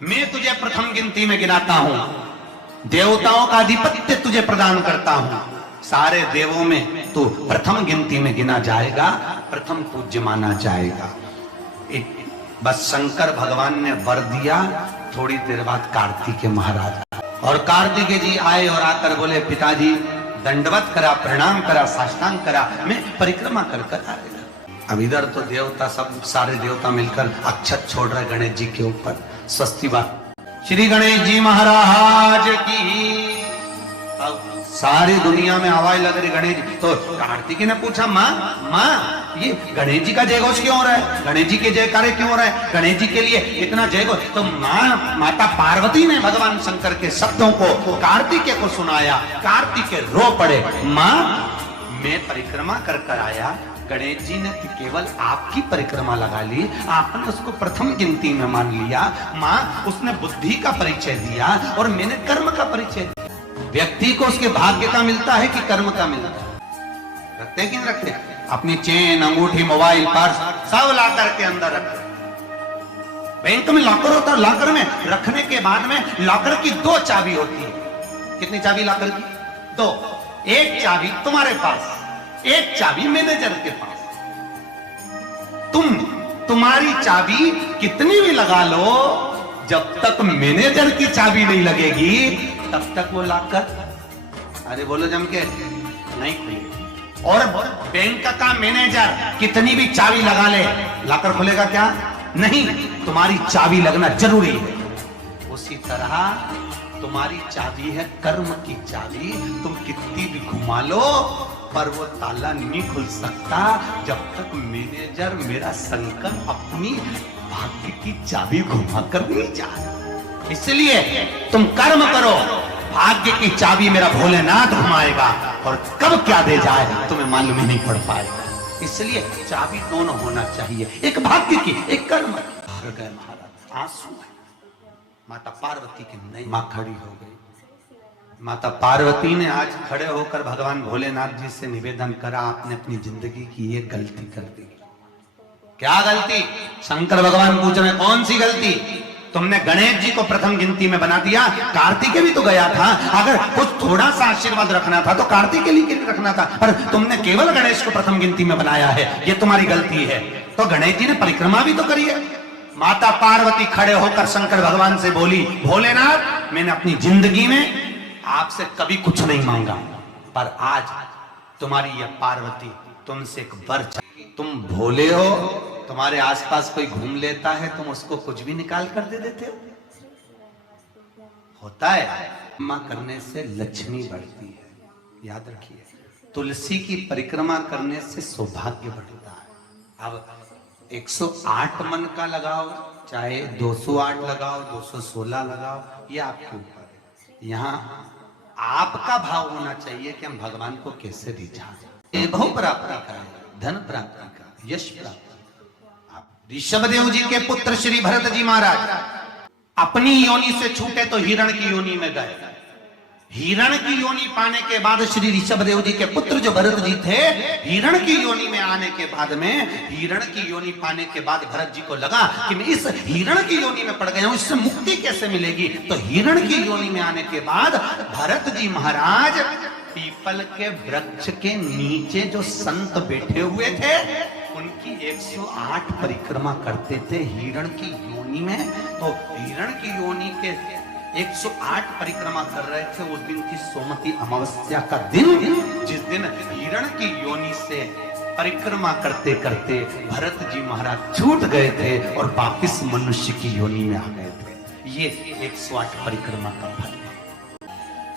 मैं तुझे प्रथम गिनती में गिनाता हूं, देवताओं का आधिपत्य तुझे प्रदान करता हूं, सारे देवों में तू प्रथम गिनती में गिना जाएगा, प्रथम पूज्य माना जाएगा। बस शंकर भगवान ने वर दिया। थोड़ी देर बाद कार्तिकेय महाराज और कार्तिकेय जी आए और आकर बोले, पिताजी दंडवत करा, प्रणाम करा, साष्टांग करा, मैं परिक्रमा कर कर आएगा। अब इधर तो देवता सब सारे देवता मिलकर अक्षत छोड़ रहे गणेश जी के ऊपर। स्वस्ति बात श्री गणेश जी महाराज की। अब सारी दुनिया में आवाज लग रही गणेश जी। तो कार्तिकेय ने पूछा, माँ ये गणेश जी का जयघोष क्यों हो रहा है, गणेश जी के जयकारे क्यों हो रहा है, गणेश जी के लिए इतना जयघोष? तो माता पार्वती ने भगवान शंकर के शब्दों को कार्तिकेय को सुनाया। कार्तिकेय रो पड़े, माँ मैं परिक्रमा कर कर आया, गणेश जी ने केवल आपकी परिक्रमा लगा ली, आपने उसको प्रथम गिनती में मान लिया। माँ उसने बुद्धि का परिचय दिया और मैंने कर्म का परिचय दिया। व्यक्ति को उसके भाग्य का मिलता है कि कर्म का मिलता है? रखते कि नहीं रखते? अपनी चेन, अंगूठी, मोबाइल, पर्स सब लॉकर के अंदर रखते। बैंक में लॉकर होता है, लॉकर में रखने के बाद में लॉकर की 2 चाबी होती है। कितनी चाबी लॉकर की? 2। एक चाबी तुम्हारे पास, एक चाबी मैनेजर के पास। तुम्हारी चाबी कितनी भी लगा लो, जब तक मैनेजर की चाबी नहीं लगेगी तब तक वो लॉकर, अरे बोलो जम के, नहीं खुलेगी। और बैंक का मैनेजर कितनी भी चाबी लगा ले, लॉकर खुलेगा क्या? नहीं, तुम्हारी चाबी लगना जरूरी है। उसी तरह तुम्हारी चाबी है कर्म की चाबी। तुम कितनी भी घुमा लो पर वो ताला नहीं खुल सकता जब तक मैनेजर मेरा संकल्प अपनी भाग्य की चाबी घुमा कर नहीं जाए। इसलिए तुम कर्म करो, भाग्य की चाबी मेरा भोलेनाथ घुमाएगा, और कब क्या दे जाए तुम्हें मालूम ही नहीं पड़ पाएगा। इसलिए चाबी दोनों होना चाहिए, एक भाग्य की, एक कर्म की। गए महाराज, आंसू है। माता पार्वती की नई मां खड़ी हो गई। माता पार्वती ने आज खड़े होकर भगवान भोलेनाथ जी से निवेदन करा, आपने अपनी जिंदगी की एक गलती कर दी। क्या गलती? शंकर भगवान पूछ रहे, कौन सी गलती? तुमने गणेश जी को प्रथम गिनती में बना दिया। कार्तिकेय भी तो गया था, अगर कुछ थोड़ा सा आशीर्वाद रखना था तो कार्तिकेय के लिए रखना था, पर तुमने केवल गणेश को प्रथम गिनती में बनाया है, ये तुम्हारी गलती है। तो गणेश जी ने परिक्रमा भी तो करी है। माता पार्वती खड़े होकर शंकर भगवान से बोली, भोलेनाथ मैंने अपनी जिंदगी में आपसे कभी कुछ नहीं मांगा, पर आज तुम्हारी यह पार्वती तुमसे एक वर चाहिए। तुम भोले हो, तुम्हारे आसपास कोई घूम लेता है, तुम उसको कुछ भी निकाल कर दे देते हो। होता है, परिक्रमा करने से लक्ष्मी बढ़ती है, याद रखिए। तुलसी की परिक्रमा करने से सौभाग्य बढ़ता है। अब 108 मन का लगाओ, चाहे 208 लगाओ, 216 लगाओ, ये आपके ऊपर है। यहाँ आपका भाव होना चाहिए कि हम भगवान को कैसे रिझाएं। भोग प्राप्ति का है, धन प्राप्ति का, यश प्राप्ति। ऋषभदेव जी के पुत्र श्री भरत जी महाराज अपनी योनि से छूटे तो हिरण की योनि में गए। हिरण की योनि पाने के बाद श्री ऋषभदेव जी के पुत्र जो भरत जी थे, हिरण की योनि में आने के बाद में, हिरण की योनि पाने के बाद भरत जी को लगा कि मैं इस हिरण की योनि में पड़ गया हूं, इससे मुक्ति कैसे मिलेगी? तो हिरण की योनि में आने के बाद भरत जी महाराज पीपल के वृक्ष के नीचे जो संत बैठे हुए थे उनकी 108 परिक्रमा करते थे हिरण की योनि में। तो हिरण की योनि के 108 परिक्रमा कर रहे थे। उस दिन थी सोमती अमावस्या का दिन, जिस दिन हिरण की योनि से परिक्रमा करते करते भरत जी महाराज छूट गए थे और वापिस मनुष्य की योनि में आ गए थे। ये 108 परिक्रमा का फल।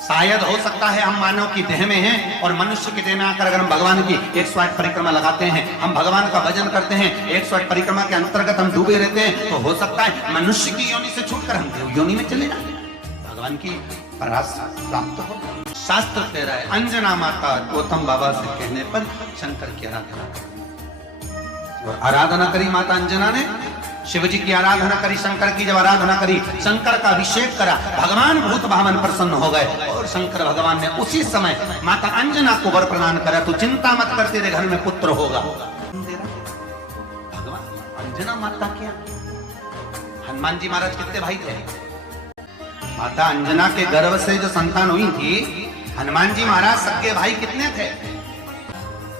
शायद हो सकता है हम मानव की देह में हैं और मनुष्य की देह में आकर अगर हम भगवान की 108 परिक्रमा लगाते हैं, हम भगवान का भजन करते हैं, 108 परिक्रमा के अंतर्गत हम डूबे रहते हैं, तो हो सकता है मनुष्य की योनि से छूटकर हम देव योनि में चले जाएं, भगवान की परास प्राप्त हो। शास्त्र कह रहा है, अंजना माता गौतम बाबा से कहने पर शंकर की आराधना करी। और आराधना करी माता अंजना ने, शिव जी की आराधना करी, शंकर की जब आराधना करी, शंकर का अभिषेक करा, भगवान भूत भावन प्रसन्न हो गए और शंकर भगवान ने उसी समय माता अंजना को वर प्रदान करा, तू चिंता मत कर, तेरे घर में पुत्र होगा। भगवान अंजना माता क्या हनुमान जी महाराज कितने भाई थे? माता अंजना के गर्भ से जो संतान हुई थी, हनुमान जी महाराज सगे भाई कितने थे?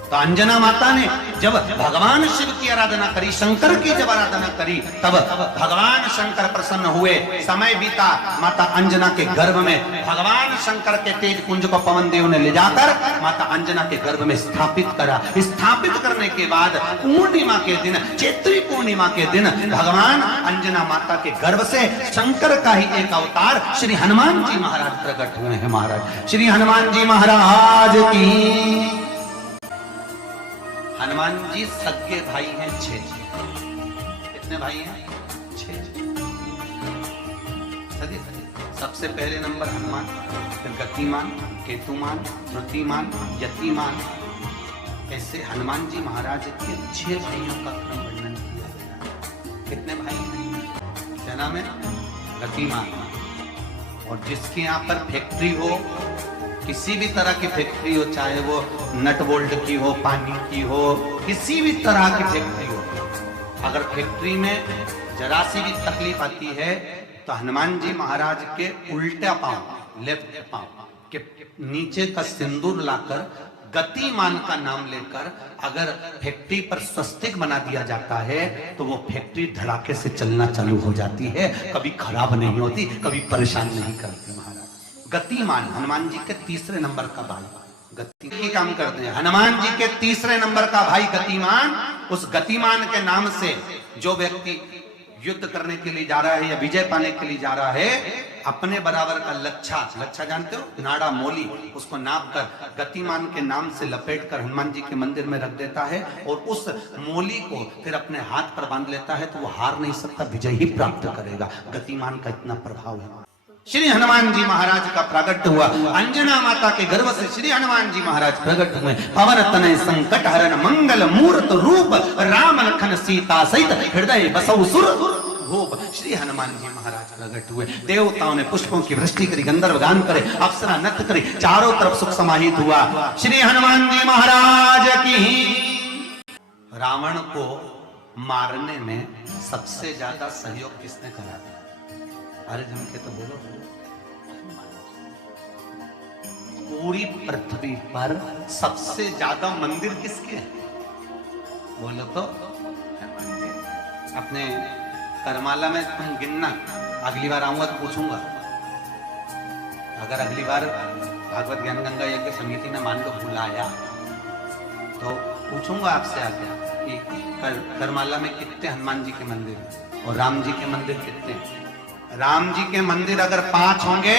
तो अंजना माता ने जब भगवान शिव की आराधना करी, शंकर की जब आराधना करी, तब भगवान शंकर प्रसन्न हुए। समय बीता, माता अंजना के गर्भ में भगवान शंकर के तेज पुंज को पवन देव ने ले जाकर माता अंजना के गर्भ में स्थापित करा। स्थापित करने के बाद पूर्णिमा के दिन, चैत्री पूर्णिमा के दिन, भगवान अंजना माता के गर्भ से शंकर का ही एक अवतार श्री हनुमान जी महाराज प्रकट हुए हैं। महाराज श्री हनुमान जी महाराज की। हनुमान जी सगे भाई हैं 6। कितने भाई हैं? 6। सबसे पहले नंबर हनुमान, फिर गतिमान, केतुमान, धृतिमान, यतिमान, ऐसे हनुमान जी महाराज के 6 भाइयों का क्रम वर्णन किया गया। कितने भाई हैं? क्या नाम है? गतिमान। और जिसके यहाँ पर फैक्ट्री हो, किसी भी तरह की फैक्ट्री हो, चाहे वो नट बोल्ट की हो, पानी की हो, किसी भी तरह की फैक्ट्री हो, अगर फैक्ट्री में जरा सी भी तकलीफ आती है तो हनुमान जी महाराज के उल्टा पांव, लेफ्ट पांव के नीचे का सिंदूर लाकर गतिमान का नाम लेकर अगर फैक्ट्री पर स्वस्तिक बना दिया जाता है तो वो फैक्ट्री धड़ाके से चलना चालू हो जाती है, कभी खराब नहीं होती, कभी परेशान नहीं करती। महाराज गतिमान हनुमान जी के तीसरे नंबर का भाई, गति की काम करते हैं। हनुमान जी के तीसरे नंबर का भाई गतिमान, उस गतिमान के नाम से जो व्यक्ति युद्ध करने के लिए जा रहा है या विजय पाने के लिए जा रहा है, अपने बराबर का लच्छा जानते हो, नाड़ा मोली, उसको नाप कर गतिमान के नाम से लपेट कर हनुमान जी के मंदिर में रख देता है और उस मोली को फिर अपने हाथ पर बांध लेता है, तो वो हार नहीं सकता, विजय ही प्राप्त करेगा। गतिमान का इतना प्रभाव है। श्री हनुमान जी महाराज का प्रागट्य हुआ। अंजना माता के गर्भ से श्री हनुमान जी महाराज प्रकट हुए। पवन तनय संकट हरण मंगल मूर्त रूप, राम लखन सीता सहित हृदय बसौ सुर भूप। श्री हनुमान जी महाराज प्रकट हुए। देवताओं ने पुष्पों की वृष्टि करी, गंधर्व गान करे, अप्सरा नृत्य करे, चारों तरफ सुख समाहित हुआ। श्री हनुमान जी महाराज की। रावण को मारने में सबसे ज्यादा सहयोग किसने करा? अरे जम के तो बोलो। पूरी पृथ्वी पर सबसे ज्यादा मंदिर किसके हैं? बोलो तो। अपने करमाला में तुम गिनना, अगली बार आऊंगा तो पूछूंगा। अगर अगली बार भागवत ज्ञान गंगा यज्ञ समिति ने मान लो बुलाया तो पूछूंगा आपसे आगे कि करमाला में कितने हनुमान जी के मंदिर और राम जी के मंदिर कितने? राम जी के मंदिर अगर 5 होंगे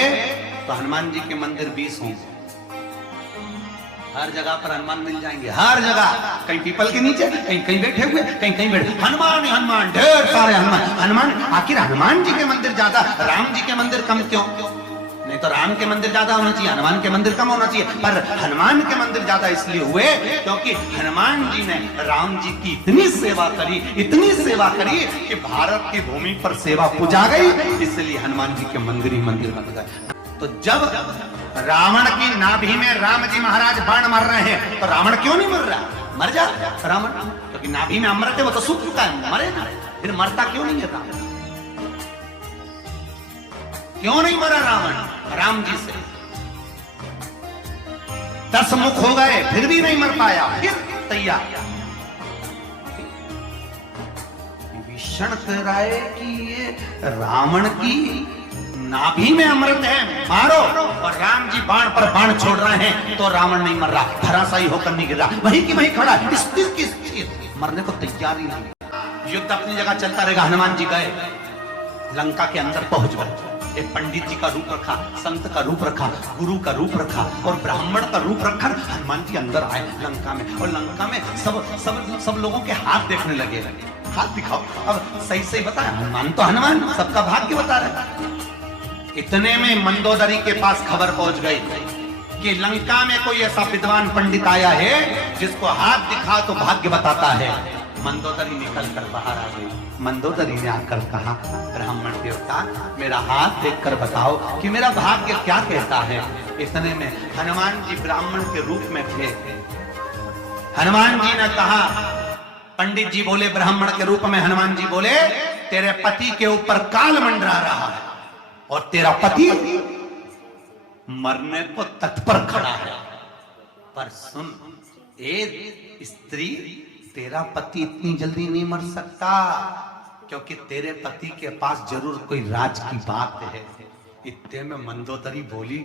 तो हनुमान जी के मंदिर 20 होंगे। हर जगह पर हनुमान मिल जाएंगे, हर जगह, कहीं पीपल के नीचे, कहीं कहीं बैठे हुए, कहीं कहीं बैठे, हनुमान ही हनुमान, ढेर सारे हनुमान। हनुमान आखिर हनुमान जी के मंदिर ज्यादा, राम जी के मंदिर कम क्यों? नहीं तो राम के मंदिर ज्यादा होना चाहिए, हनुमान के मंदिर कम होना चाहिए, पर हनुमान के मंदिर ज्यादा इसलिए हुए क्योंकि हनुमान जी ने राम जी की इतनी सेवा करी कि भारत की भूमि पर सेवा पुजा गई, इसलिए हनुमान जी के मंदिर ही मंदिर बन गए। तो जब रावण की नाभि में राम जी महाराज बाण मार रहे हैं तो रावण क्यों नहीं मर रहा? मर जा रावण, क्योंकि नाभि में अमृत है, वो तो सूख चुका है, मरे ना, फिर मरता क्यों नहीं है रावण? क्यों नहीं मरा रावण? राम जी से 10 मुख हो गए फिर भी नहीं मर पाया, फिर तैयार। विभीषण कह रहा है कि ये रावण की नाभि में अमृत है, मारो, और राम जी बाण पर बाण छोड़ रहे हैं तो रावण नहीं मर रहा, धराशायी होकर नहीं गिर रहा, वहीं की वहीं खड़ा है, स्थिर की स्थिर, मरने को तैयार ही नहीं। युद्ध अपनी जगह चलता रहेगा। हनुमान जी गए, लंका के अंदर पहुंच गए, एक पंडित जी का रूप रखा, संत का रूप रखा, गुरु का रूप रखा और ब्राह्मण का रूप रखकर हनुमान जी अंदर आए लंका में, और लंका में सब लोगों के हाथ देखने लगे, हाथ दिखाओ, अब सही सही बताया, हनुमान तो हनुमान, सबका भाग्य बता रहे। इतने में मंदोदरी के पास खबर पहुंच गई कि लंका में कोई ऐसा विद्वान पंडित आया है जिसको हाथ दिखा तो भाग्य बताता है। मंदोदरी निकल कर बाहर आ गई। मंदोदरी ने आकर कहा, ब्राह्मण देवता मेरा हाथ देखकर बताओ कि मेरा भाग्य क्या कहता है। इतने में हनुमान जी ब्राह्मण के रूप में थे। हनुमान जी ने कहा, पंडित जी बोले ब्राह्मण के रूप में, हनुमान जी बोले तेरे पति के ऊपर काल मंडरा रहा है और तेरा पति मरने को तत्पर खड़ा है। पर सुन ए स्त्री, तेरा पति इतनी जल्दी नहीं मर सकता, क्योंकि तेरे पति के पास जरूर कोई राज की बात है। इतने में मंदोदरी बोली,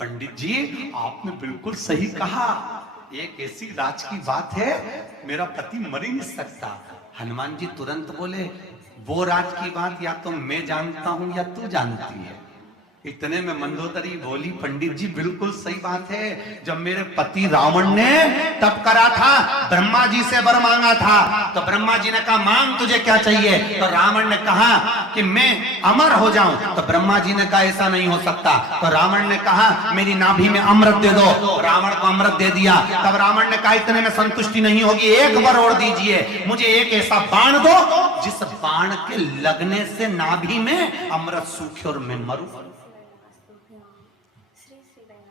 पंडित जी आपने बिल्कुल सही कहा, एक ऐसी राज की बात है, मेरा पति मर ही नहीं सकता। हनुमान जी तुरंत बोले, वो राज की बात या तो मैं जानता हूं या तू जानती है। इतने में मंदोदरी बोली, पंडित जी बिल्कुल सही बात है, जब मेरे पति रावण ने तप करा था, ब्रह्मा जी से वर मांगा था, तो ब्रह्मा जी ने कहा मांग तुझे क्या चाहिए, तो रावण ने कहा कि मैं अमर हो जाऊं, तो ब्रह्मा जी ने कहा ऐसा नहीं हो सकता, तो रावण ने कहा मेरी नाभि में अमृत दे दो, तो रावण को अमृत दे दिया। तब रावण ने कहा इतने में संतुष्टि नहीं होगी, एक वर और दीजिए, मुझे एक ऐसा बाण दो जिस बाण के लगने से नाभि में अमृत सूखे और मैं मरूं।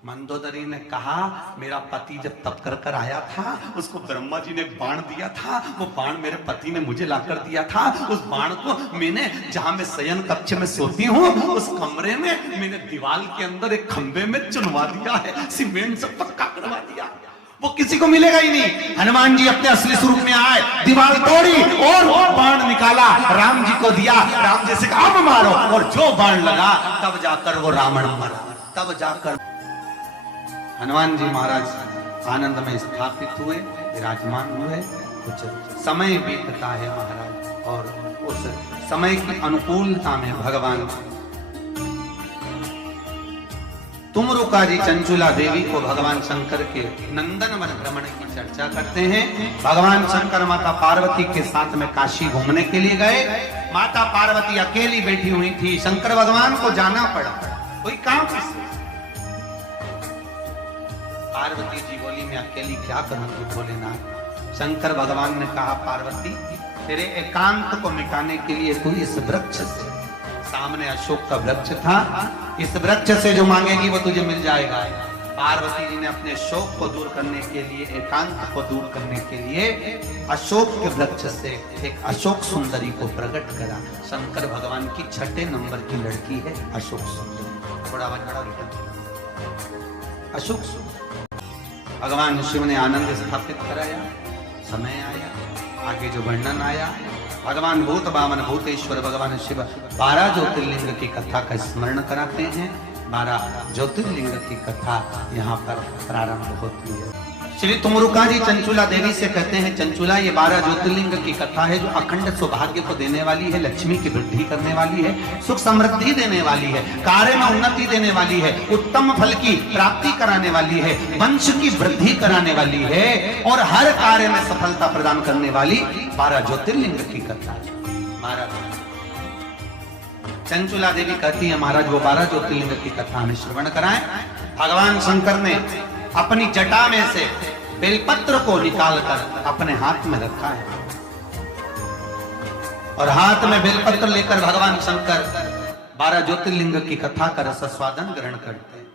मंदोदरी ने कहा मेरा पति जब तप कर कर आया था, उसको ब्रह्मा जी ने बाण दिया था, वो बाण मेरे पति ने मुझे लाकर दिया था, उस बाण को मैंने जहां मैं शयन कक्ष में सोती हूँ उस कमरे में मैंने दीवार के अंदर एक खंबे में चुनवा दिया है, सीमेंट से पक्का करवा दिया, वो किसी को मिलेगा ही नहीं। हनुमान जी अपने असली स्वरूप में आए, दीवार तोड़ी और बाण निकाला, राम जी को दिया, राम जी से कहा अब मारो, और जो बाण लगा तब जाकर वो रावण मरा। तब जाकर हनुमान जी महाराज आनंद में स्थापित हुए, विराजमान हुए। कुछ समय बीतता है महाराज, और उस समय की अनुकूलता में भगवान तुमरुका जी चंचुला देवी को भगवान शंकर के नंदन वन भ्रमण की चर्चा करते हैं। भगवान शंकर माता पार्वती के साथ में काशी घूमने के लिए गए। माता पार्वती अकेली बैठी हुई थी, शंकर भगवान को जाना पड़ा, कोई काम नहीं। पार्वती जी बोली मैं अकेली क्या करूंगी भोलेनाथ। शंकर भगवान ने कहा पार्वती तेरे एकांत को मिटाने के लिए तू इस वृक्ष से, सामने अशोक का वृक्ष था, इस वृक्ष से जो मांगेगी वो तुझे मिल जाएगा। पार्वती जी ने अपने शोक को दूर करने के लिए, एकांत को दूर करने के लिए अशोक के वृक्ष से एक अशोक सुंदरी को प्रकट करा। शंकर भगवान की 6 नंबर की लड़की है अशोक सुंदरी, थोड़ा अशोक सुंदरी। भगवान शिव ने आनंद स्थापित कराया, समय आया, आगे जो वर्णन आया, भगवान भूत बामन भूतेश्वर भगवान शिव 12 ज्योतिर्लिंग की कथा का स्मरण कराते हैं। 12 ज्योतिर्लिंग की कथा यहाँ पर प्रारंभ होती है। श्री तुमरुका जी चंचुला देवी से कहते हैं चंचुला ये 12 ज्योतिर्लिंग की कथा है जो अखंड सौभाग्य को देने वाली है, लक्ष्मी की वृद्धि करने वाली है, सुख समृद्धि देने वाली है, कार्य में उन्नति देने वाली है, उत्तम फल की प्राप्ति कराने वाली है, वंश की वृद्धि कराने वाली है और हर कार्य में सफलता प्रदान करने वाली 12 ज्योतिर्लिंग की कथा। महाराज चंचुला देवी कहती है महाराज वो 12 ज्योतिर्लिंग की कथा हमें श्रवण कराएं। भगवान शंकर ने अपनी जटा में से बेलपत्र को निकालकर अपने हाथ में रखा है और हाथ में बेलपत्र लेकर भगवान शंकर 12 ज्योतिर्लिंग की कथा का रस स्वादन ग्रहण करते हैं।